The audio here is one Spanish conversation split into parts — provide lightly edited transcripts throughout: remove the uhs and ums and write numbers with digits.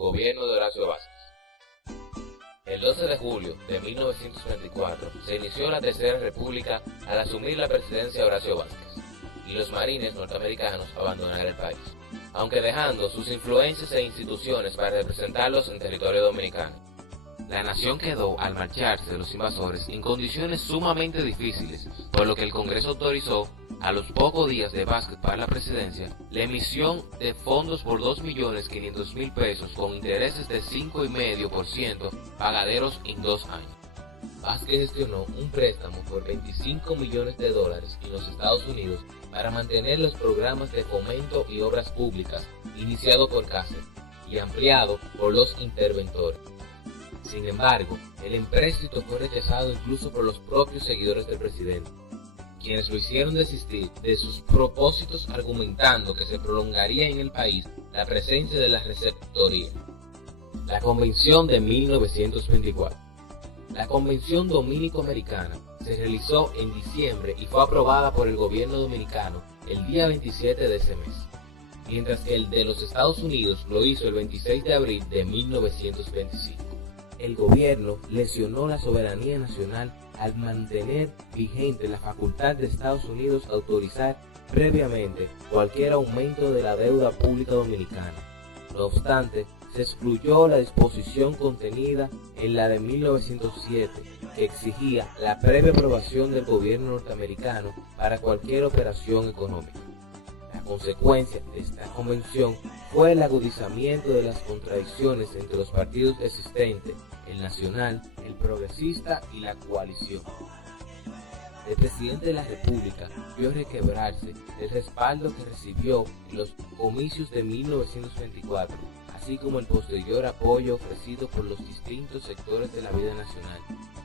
Gobierno de Horacio Vásquez. El 12 de julio de 1934 se inició la Tercera República al asumir la presidencia Horacio Vásquez, y los marines norteamericanos abandonaron el país, aunque dejando sus influencias e instituciones para representarlos en territorio dominicano. La nación quedó, al marcharse de los invasores, en condiciones sumamente difíciles, por lo que el Congreso autorizó, a los pocos días de Vásquez para la presidencia, la emisión de fondos por 2.500.000 pesos con intereses de 5,5% pagaderos en 2 años. Vásquez gestionó un préstamo por $25 millones en los Estados Unidos para mantener los programas de fomento y obras públicas iniciado por Cáceres y ampliado por los interventores. Sin embargo, el empréstito fue rechazado incluso por los propios seguidores del presidente, quienes lo hicieron desistir de sus propósitos argumentando que se prolongaría en el país la presencia de la receptoría. La Convención de 1924. La Convención Dominico-Americana se realizó en diciembre y fue aprobada por el gobierno dominicano el día 27 de ese mes, mientras que el de los Estados Unidos lo hizo el 26 de abril de 1925. El gobierno lesionó la soberanía nacional al mantener vigente la facultad de Estados Unidos a autorizar previamente cualquier aumento de la deuda pública dominicana. No obstante, se excluyó la disposición contenida en la de 1907 que exigía la previa aprobación del gobierno norteamericano para cualquier operación económica. La consecuencia de esta convención fue el agudizamiento de las contradicciones entre los partidos existentes, el nacional, el progresista y la coalición. El presidente de la República vio requebrarse el respaldo que recibió en los comicios de 1924, así como el posterior apoyo ofrecido por los distintos sectores de la vida nacional.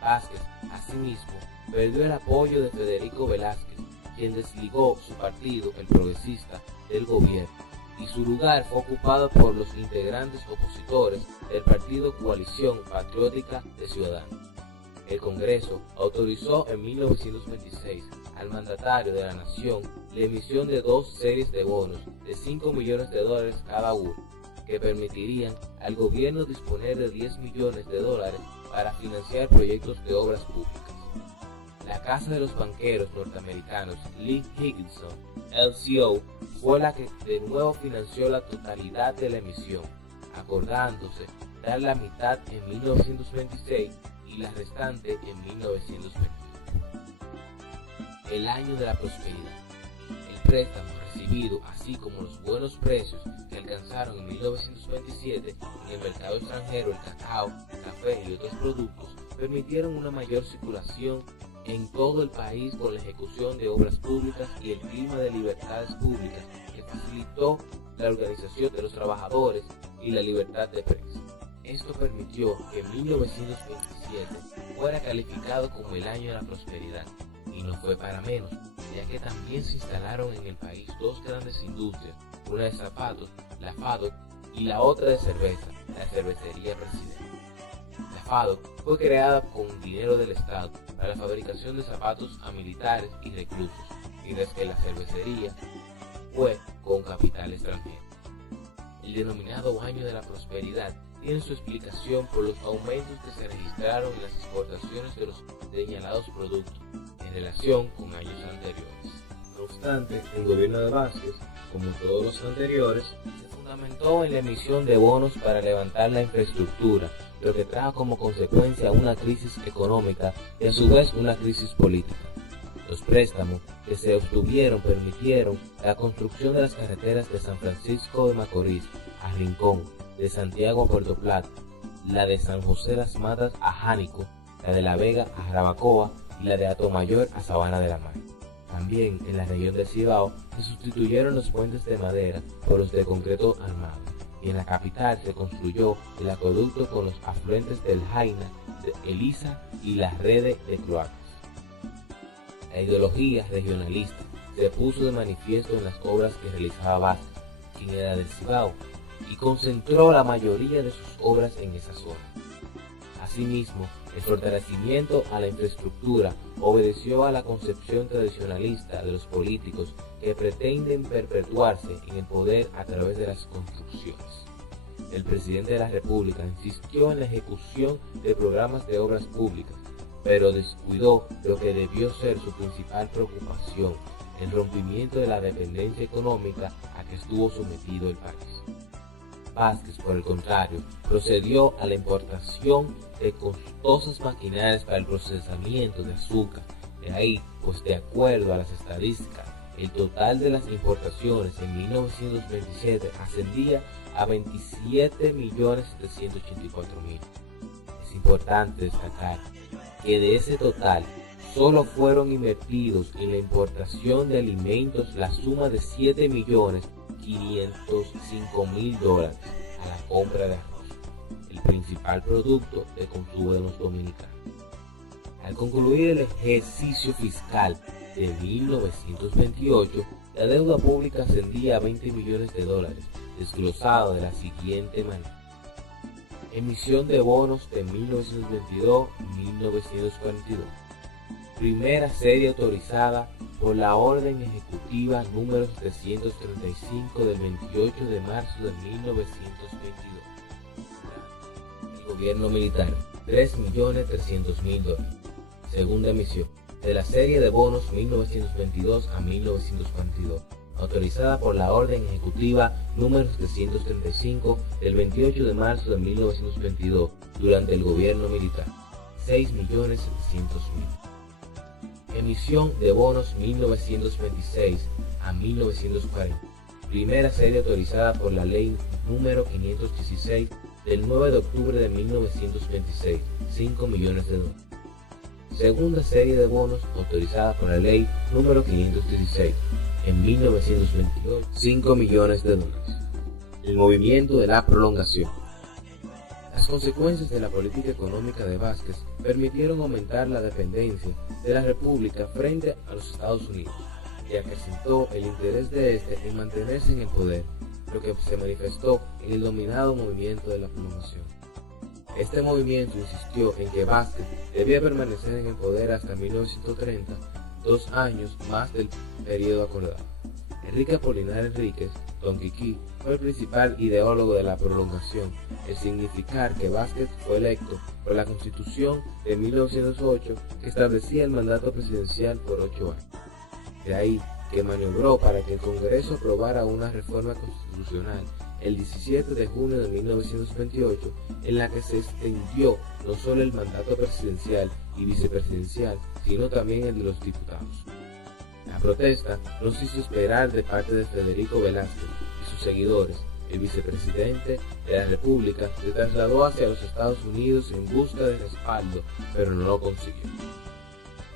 Vásquez, asimismo, perdió el apoyo de Federico Velázquez, quien desligó su partido, el progresista, del gobierno, y su lugar fue ocupado por los integrantes opositores del partido Coalición Patriótica de Ciudadanos. El Congreso autorizó en 1926 al mandatario de la nación la emisión de 2 series de bonos de $5 millones cada uno, que permitirían al gobierno disponer de $10 millones para financiar proyectos de obras públicas. La Casa de los Banqueros norteamericanos Lee Higginson, LCO, fue la que de nuevo financió la totalidad de la emisión, acordándose dar la mitad en 1926 y la restante en 1920. El año de la prosperidad. El préstamo recibido, así como los buenos precios que alcanzaron en 1927 en el mercado extranjero, el cacao, café y otros productos, permitieron una mayor circulación en todo el país con la ejecución de obras públicas y el clima de libertades públicas que facilitó la organización de los trabajadores y la libertad de prensa. Esto permitió que 1927 fuera calificado como el año de la prosperidad, y no fue para menos, ya que también se instalaron en el país 2 grandes industrias, una de zapatos, la FADO, y la otra de cerveza, la Cervecería Presidente. La FADO fue creada con dinero del Estado para la fabricación de zapatos a militares y reclusos, mientras que la cervecería fue con capital extranjero. El denominado Año de la Prosperidad tiene su explicación por los aumentos que se registraron en las exportaciones de los señalados productos en relación con años anteriores. No obstante, el gobierno de Vásquez, como todos los anteriores, se fundamentó en la emisión de bonos para levantar la infraestructura, lo que trajo como consecuencia una crisis económica y a su vez una crisis política. Los préstamos que se obtuvieron permitieron la construcción de las carreteras de San Francisco de Macorís a Rincón, de Santiago a Puerto Plata, la de San José Las Matas a Jánico, la de La Vega a Jarabacoa y la de Atomayor a Sabana de la Mar. También en la región del Cibao se sustituyeron los puentes de madera por los de concreto armado, y en la capital se construyó el acueducto con los afluentes del Jaina, de Elisa y las redes de cloacas. La ideología regionalista se puso de manifiesto en las obras que realizaba Vásquez, quien era del Cibao, y concentró la mayoría de sus obras en esa zona. Asimismo, el fortalecimiento a la infraestructura obedeció a la concepción tradicionalista de los políticos que pretenden perpetuarse en el poder a través de las construcciones. el presidente de la República insistió en la ejecución de programas de obras públicas, pero descuidó lo que debió ser su principal preocupación, el rompimiento de la dependencia económica a que estuvo sometido el país. Vázquez, por el contrario, procedió a la importación de costosas maquinarias para el procesamiento de azúcar. De ahí, pues de acuerdo a las estadísticas, el total de las importaciones en 1927 ascendía a 27.784.000. Es importante destacar que de ese total solo fueron invertidos en la importación de alimentos la suma de $7.505.000 a la compra de arroz, el principal producto de consumo de los dominicanos. Al concluir el ejercicio fiscal de 1928, la deuda pública ascendía a $20 millones, desglosado de la siguiente manera. Emisión de bonos de 1922-1942. Primera serie autorizada por la Orden Ejecutiva número 735 del 28 de marzo de 1922. El gobierno militar, $3.300.000. Segunda emisión de la serie de bonos 1922 a 1942, autorizada por la Orden Ejecutiva número 735 del 28 de marzo de 1922 durante el gobierno militar, $6.700.000. Emisión de bonos 1926 a 1940. Primera serie autorizada por la Ley número 516 del 9 de octubre de 1926, $5 millones. Segunda serie de bonos autorizada por la Ley número 516 en 1928, $5 millones. El movimiento de la prolongación. Las consecuencias de la política económica de Vázquez permitieron aumentar la dependencia de la República frente a los Estados Unidos y acrecentó el interés de este en mantenerse en el poder, lo que se manifestó en el denominado movimiento de la prolongación. Este movimiento insistió en que Vázquez debía permanecer en el poder hasta 1930, 2 años más del periodo acordado. Enrique Apolinar Enríquez, Don Quiquí, fue el principal ideólogo de la prolongación, el significar que Vázquez fue electo por la Constitución de 1908 que establecía el mandato presidencial por 8 años. De ahí que maniobró para que el Congreso aprobara una reforma constitucional el 17 de junio de 1928, en la que se extendió no solo el mandato presidencial y vicepresidencial, sino también el de los diputados. La protesta no se hizo esperar de parte de Federico Velázquez y sus seguidores. El vicepresidente de la República se trasladó hacia los Estados Unidos en busca de respaldo, pero no lo consiguió.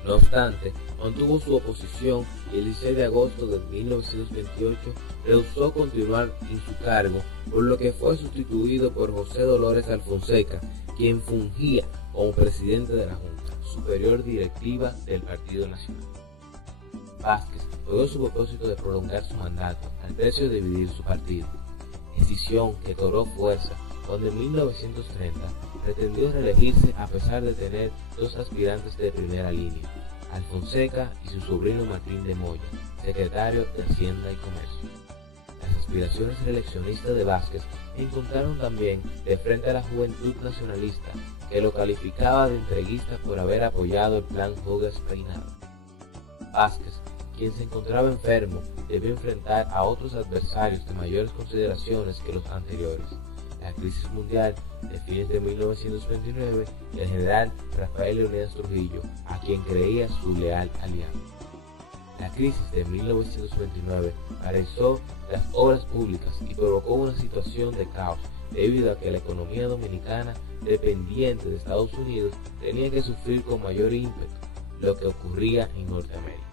No obstante, mantuvo su oposición y el 16 de agosto de 1928 rehusó continuar en su cargo, por lo que fue sustituido por José Dolores Alfonseca, quien fungía como presidente de la Junta Superior Directiva del Partido Nacional. Vázquez logró su propósito de prolongar su mandato al precio de dividir su partido, decisión que cobró fuerza cuando en 1930 pretendió reelegirse a pesar de tener 2 aspirantes de primera línea, Alfonseca y su sobrino Martín de Moya, secretario de Hacienda y Comercio. Las aspiraciones reeleccionistas de Vázquez encontraron también de frente a la juventud nacionalista, que lo calificaba de entreguista por haber apoyado el plan Hogas Peinado. Vázquez, quien se encontraba enfermo, debió enfrentar a otros adversarios de mayores consideraciones que los anteriores: la crisis mundial de fines de 1929 y el general Rafael Leónidas Trujillo, a quien creía su leal aliado. La crisis de 1929 paralizó las obras públicas y provocó una situación de caos debido a que la economía dominicana, dependiente de Estados Unidos, tenía que sufrir con mayor ímpetu lo que ocurría en Norteamérica.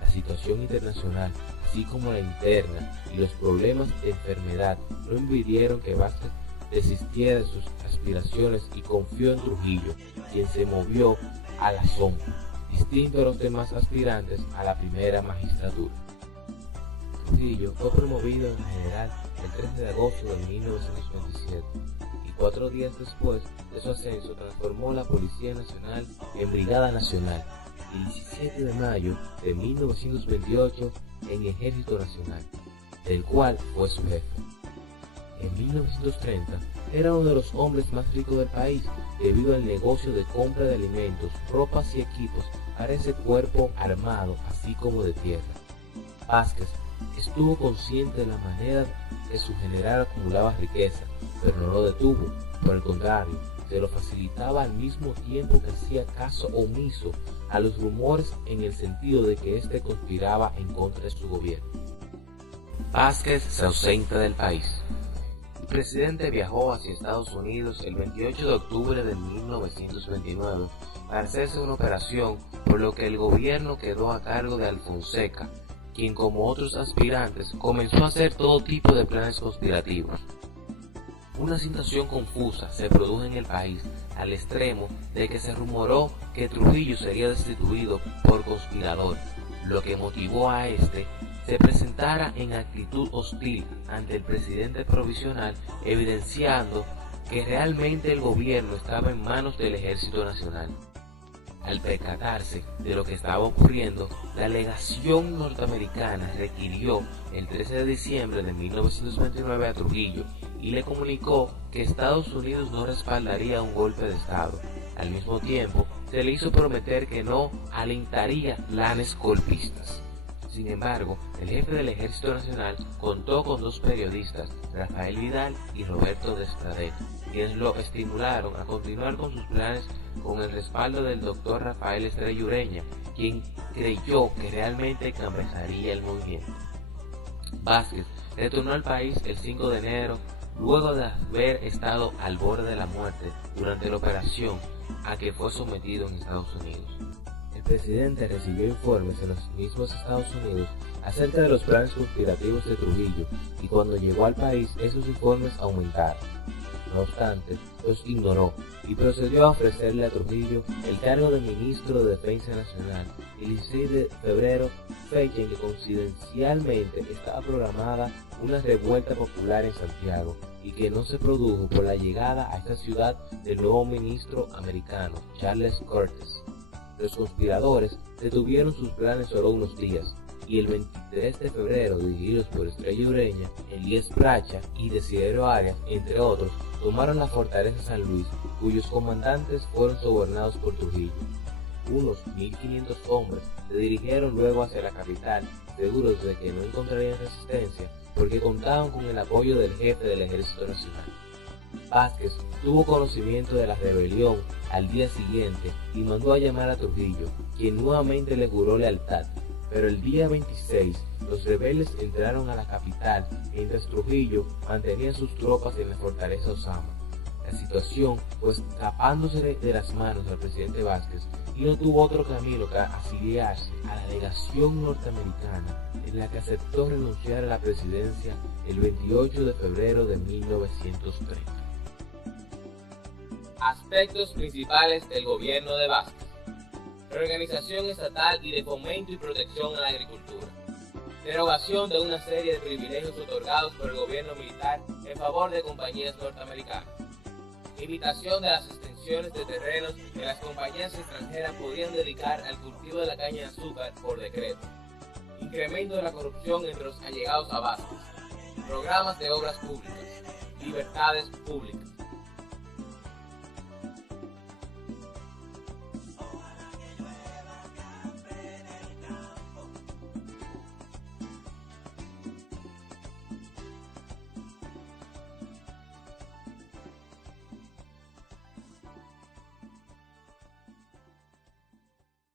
La situación internacional, así como la interna y los problemas de enfermedad, no impidieron que Vázquez desistiera de sus aspiraciones y confió en Trujillo, quien se movió a la sombra, distinto a los demás aspirantes a la primera magistratura. Trujillo fue promovido en general el 13 de agosto de 1927 y 4 días después de su ascenso transformó la Policía Nacional en Brigada Nacional y el 17 de mayo de 1928 en Ejército Nacional, del cual fue su jefe. en 1930, era uno de los hombres más ricos del país debido al negocio de compra de alimentos, ropas y equipos para ese cuerpo armado, así como de tierra. Vázquez estuvo consciente de la manera que su general acumulaba riqueza, pero no lo detuvo. Por el contrario, se lo facilitaba al mismo tiempo que hacía caso omiso a los rumores en el sentido de que éste conspiraba en contra de su gobierno. Vázquez se ausenta del país. El presidente viajó hacia Estados Unidos el 28 de octubre de 1929 para hacerse una operación, por lo que el gobierno quedó a cargo de Alfonseca, quien como otros aspirantes comenzó a hacer todo tipo de planes conspirativos. Una situación confusa se produjo en el país al extremo de que se rumoró que Trujillo sería destituido por conspirador, lo que motivó a este se presentara en actitud hostil ante el presidente provisional, evidenciando que realmente el gobierno estaba en manos del Ejército Nacional. Al percatarse de lo que estaba ocurriendo, la legación norteamericana requirió el 13 de diciembre de 1929 a Trujillo y le comunicó que Estados Unidos no respaldaría un golpe de Estado. Al mismo tiempo, se le hizo prometer que no alentaría planes golpistas. Sin embargo, el jefe del Ejército Nacional contó con dos periodistas, Rafael Vidal y Roberto Despradet, quienes lo estimularon a continuar con sus planes con el respaldo del doctor Rafael Estrella Ureña, quien creyó que realmente encabezaría el movimiento. Vázquez retornó al país el 5 de enero, luego de haber estado al borde de la muerte durante la operación a que fue sometido en Estados Unidos. El presidente recibió informes en los mismos Estados Unidos acerca de los planes conspirativos de Trujillo y cuando llegó al país esos informes aumentaron. No obstante, los ignoró y procedió a ofrecerle a Trujillo el cargo de ministro de Defensa Nacional el 16 de febrero, fecha en que coincidencialmente estaba programada una revuelta popular en Santiago y que no se produjo por la llegada a esta ciudad del nuevo ministro americano, Charles Curtis. Los conspiradores detuvieron sus planes solo unos días y el 23 de febrero, dirigidos por Estrella Ureña, Elías Bracha y Desiderio Arias, entre otros, tomaron la fortaleza San Luis, cuyos comandantes fueron sobornados por Trujillo. Unos 1.500 hombres se dirigieron luego hacia la capital, seguros de que no encontrarían resistencia porque contaban con el apoyo del jefe del Ejército Nacional. Vázquez tuvo conocimiento de la rebelión al día siguiente y mandó a llamar a Trujillo, quien nuevamente le juró lealtad, pero el día 26 los rebeldes entraron a la capital mientras Trujillo mantenía sus tropas en la fortaleza Osama. La situación fue escapándose de las manos al presidente Vázquez y no tuvo otro camino que afiliarse a la legación norteamericana, en la que aceptó renunciar a la presidencia el 28 de febrero de 1930. Aspectos principales del gobierno de Vázquez: reorganización estatal y de fomento y protección a la agricultura, derogación de una serie de privilegios otorgados por el gobierno militar en favor de compañías norteamericanas, limitación de las extensiones de terrenos que las compañías extranjeras podían dedicar al cultivo de la caña de azúcar por decreto, incremento de la corrupción entre los allegados a Vázquez, programas de obras públicas, libertades públicas.